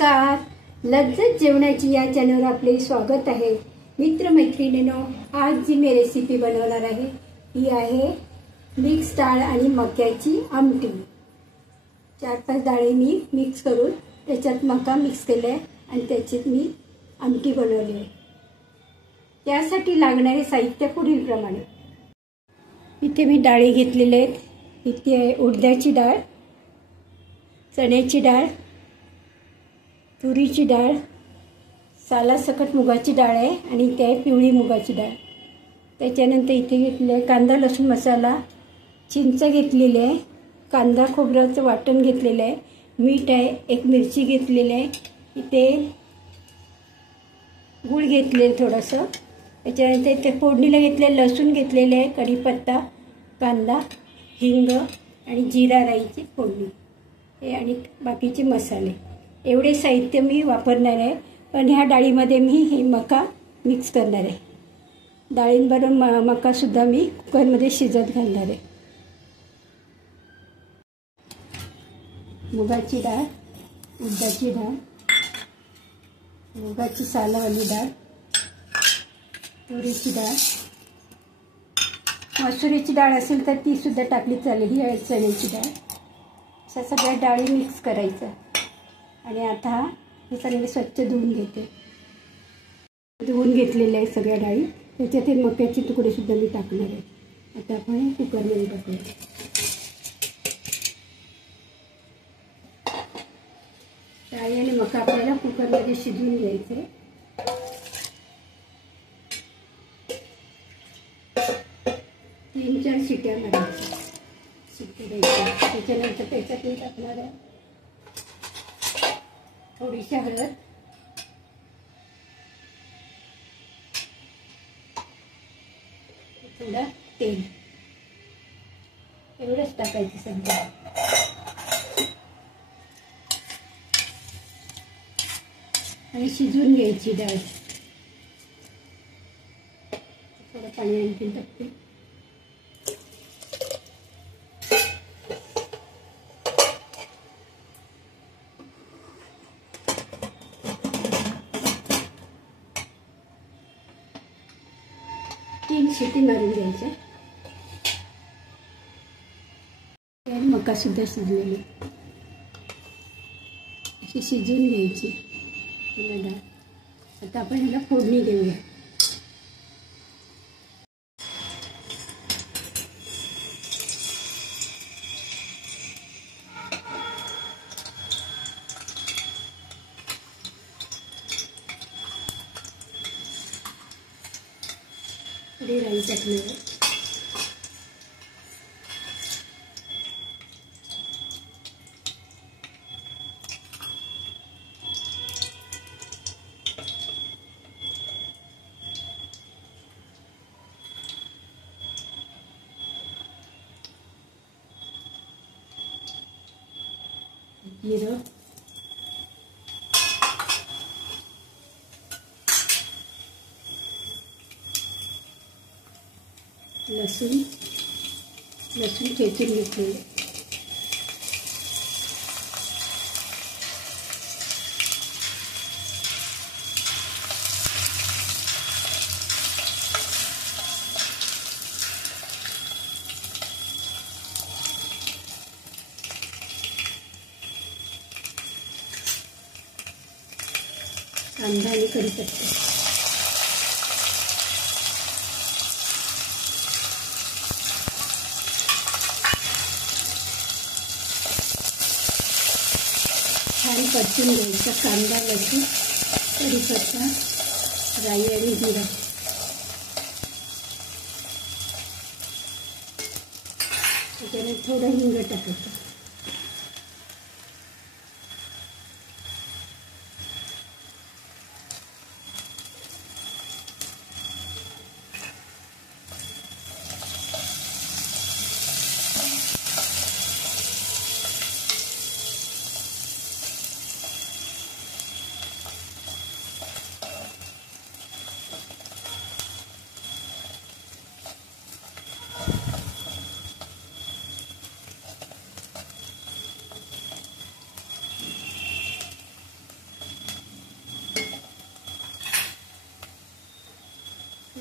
नमस्कार. लज्जत जेवणाची या चॅनलवर आपले स्वागत आहे. मित्रमैत्रिणींनो, आज जी मी रेसिपी बनवणार आहे ही आहे मिक्स डाळ आणि मक्याची आमटी. 4-5 डाळी मी मिक्स करून त्याच्यात मका मिक्स केले आणि त्याच्यात मी आमटी बनवली आहे. त्यासाठी लागणारे साहित्य पुढील प्रमाणे. इथे मी डाळी घेतलेले आहेत. इथे आहे उडदाची डाळ, चण्याची डाळ, तुरीची डाळ, सालासकट मुगाची डाळ आहे आणि इथे आहे पिवळी मुगाची डाळ. त्याच्यानंतर इथे घेतले आहे कांदा लसूण मसाला, चिंच घेतलेली आहे, कांदा खोबऱ्याचं वाटण घेतलेलं आहे, मीठ आहे, एक मिरची घेतलेली आहे, इथे गूळ घेतले थोडंसं. त्याच्यानंतर इथे फोडणीला घेतले लसूण घेतलेले आहे, कढीपत्ता, कांदा, हिंग आणि जिरा राईची फोडणी हे आणि बाकीचे मसाले. एवढे साहित्य मी वापरणार आहे. पण ह्या डाळीमध्ये मी हे मका मिक्स करणार आहे. डाळींबरोबर मकासुद्धा मी कुकरमध्ये शिजत घालणार आहे. मुगाची डाळ, उडदाची डाळ, मुगाची सालावाली डाळ, तुरीची डाळ, मसुरीची डाळ असेल तर ती सुद्धा टाकली चालेल. ही आहे चण्याची डाळ. अशा सगळ्या डाळी मिक्स करायचं आणि आता हे सगळे स्वच्छ धुवून घेते. धुवून घेतलेले आहे सगळ्या डाळी. त्याच्यात हे मक्याचे तुकडे सुद्धा मी टाकणार आहे. आता आपण कुकरमध्ये टाकूया. डाळी आणि मका आपल्याला कुकरमध्ये शिजवून घ्यायचं आहे. 3-4 शिट्या मारायच्या. शिट्टी द्यायची. त्याच्यानंतर त्याच्यात मी टाकणार आहे थोडीशी हळद, थोडं तेल, एवढंच टाकायचं सध्या. आणि शिजवून घ्यायची डाळ. थोडं पाणी आणखी टाकते. तीन शिटी मारून घ्यायच्या. मका सुद्धा शिजलेली अशी शिजवून घ्यायची डाळ. आता आपण ह्याला फोडणी देऊया. थोडी राई टाकणार. जिरं, लसूण ठेचून घेतलेले, कांदा आणि कढीपत्ता, छान परतून घ्यायचा. कांदा, लसूण, कढीपत्ता, राई आणि जिरा. त्याच्याने थोडं हिंग टाकायचं.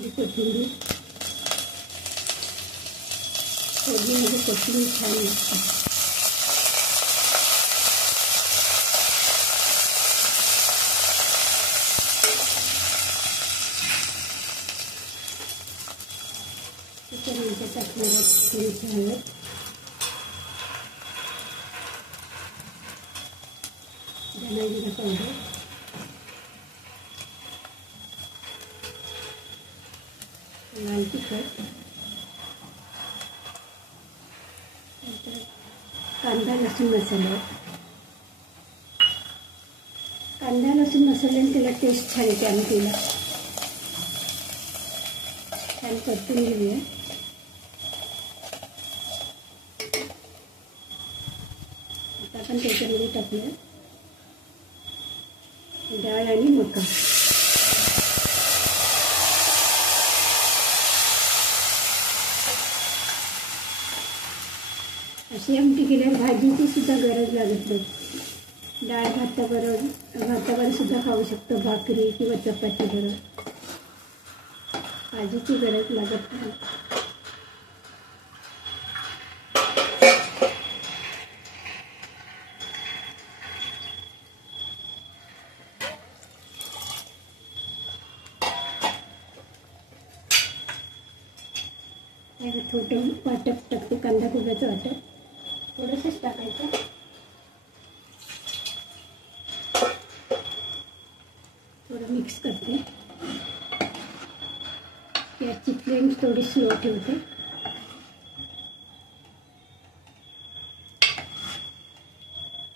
कोथिंबीर, फोडणीमध्ये कोथिंबीर छान लागते. त्याच्यानंतर टाकणार थोडीशी हळद, धना जिरा पावडर, लाल तिखट, नंतर कांदा लसूण मसाला. कांदा लसूण मसाल्याने त्याला टेस्ट छान येते. आमटीला छान परतून घेऊया. आता आपण त्याच्यामध्ये टाकूया डाळ आणि मका. अशी आमटी केल्यावर भाजीची सुद्धा गरज लागत नाही. डाळ भाताबरोबर सुद्धा खाऊ शकतो, भाकरी किंवा चपाती बरोबर. भाजीची गरज लागत नाही. थोडं वाटप टाकते, कांदा खोबऱ्याचं वाटप थोडंसंच टाकायचं. थोडं मिक्स करते. गॅसची फ्लेम थोडी स्लो ठेवते.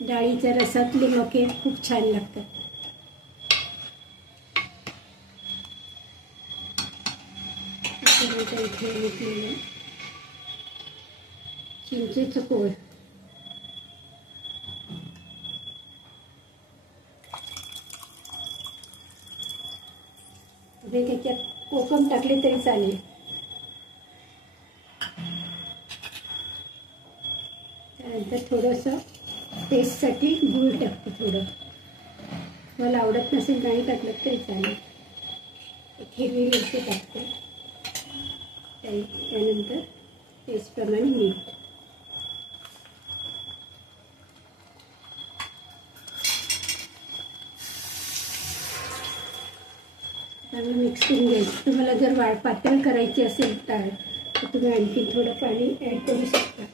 डाळीच्या रसातले मके खूप छान लागतात. इथे घेतलेलं चिंचेचं कोळ, त्याच्यात कोकम टाकले तरी चालेल. त्यानंतर थोडंसं टेस्टसाठी गूळ टाकते. थोडं मला आवडत नसेल नाही टाकलं तरी चालेल. हिरवी मिरची टाकते. त्यानंतर टेस्टप्रमाणे मीठ. चांगलं मिक्स करून घ्यायचं. तुम्हाला जर पातळ करायची असेल डाळ तर तुम्ही आणखी थोडं पाणी ॲड करू शकता.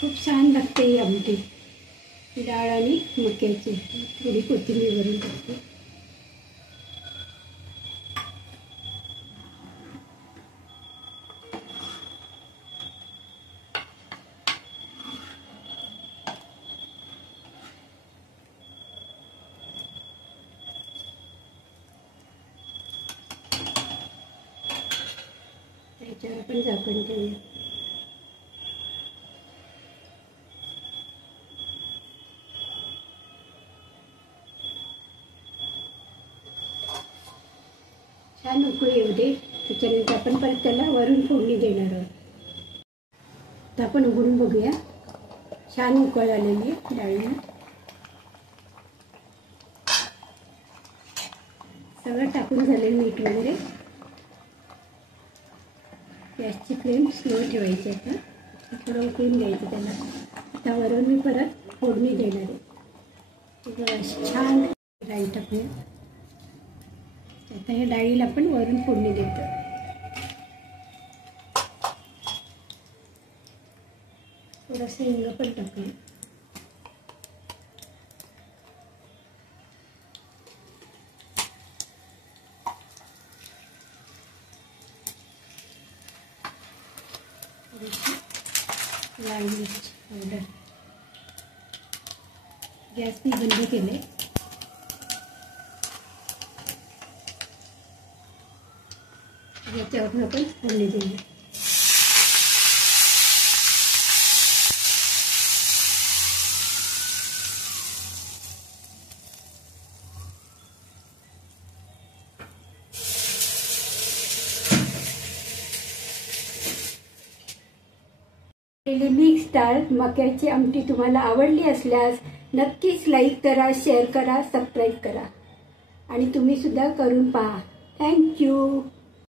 खूप छान लागते ही आमटी. डाळ आणि मक्याची. थोडी कोथिंबीर वरून टाकते. त्याच्यावर आपण झाकण ठेवूया. छान उकळी येऊ दे. त्याच्यानंतर आपण परत त्याला वरून फोडणी देणार आहोत. तर आपण उघडून बघूया. छान उकळ आलेली आहे डाळीला. सगळं टाकून झाले मीठ वगैरे. गॅसची फ्लेम स्लो ठेवायची. आता थोडं उकळून घ्यायचं त्याला. आता वरून मी परत फोडणी देणार आहे. छान डाळी टाकूया. आता या डाळीला आपण वरून फोडणी देतो. थोडंसं हिंग पण टाकूया. लाल मिरची पावडर. गॅस मी बंद केले. याच्यावरून आपण फोडणी देऊ. मिक्स डाळ मक्याची आमटी तुम्हाला आवडली असल्यास नक्कीच लाईक करा, शेअर करा, सबस्क्राईब करा आणि तुम्ही सुद्धा करून पहा. थँक्यू.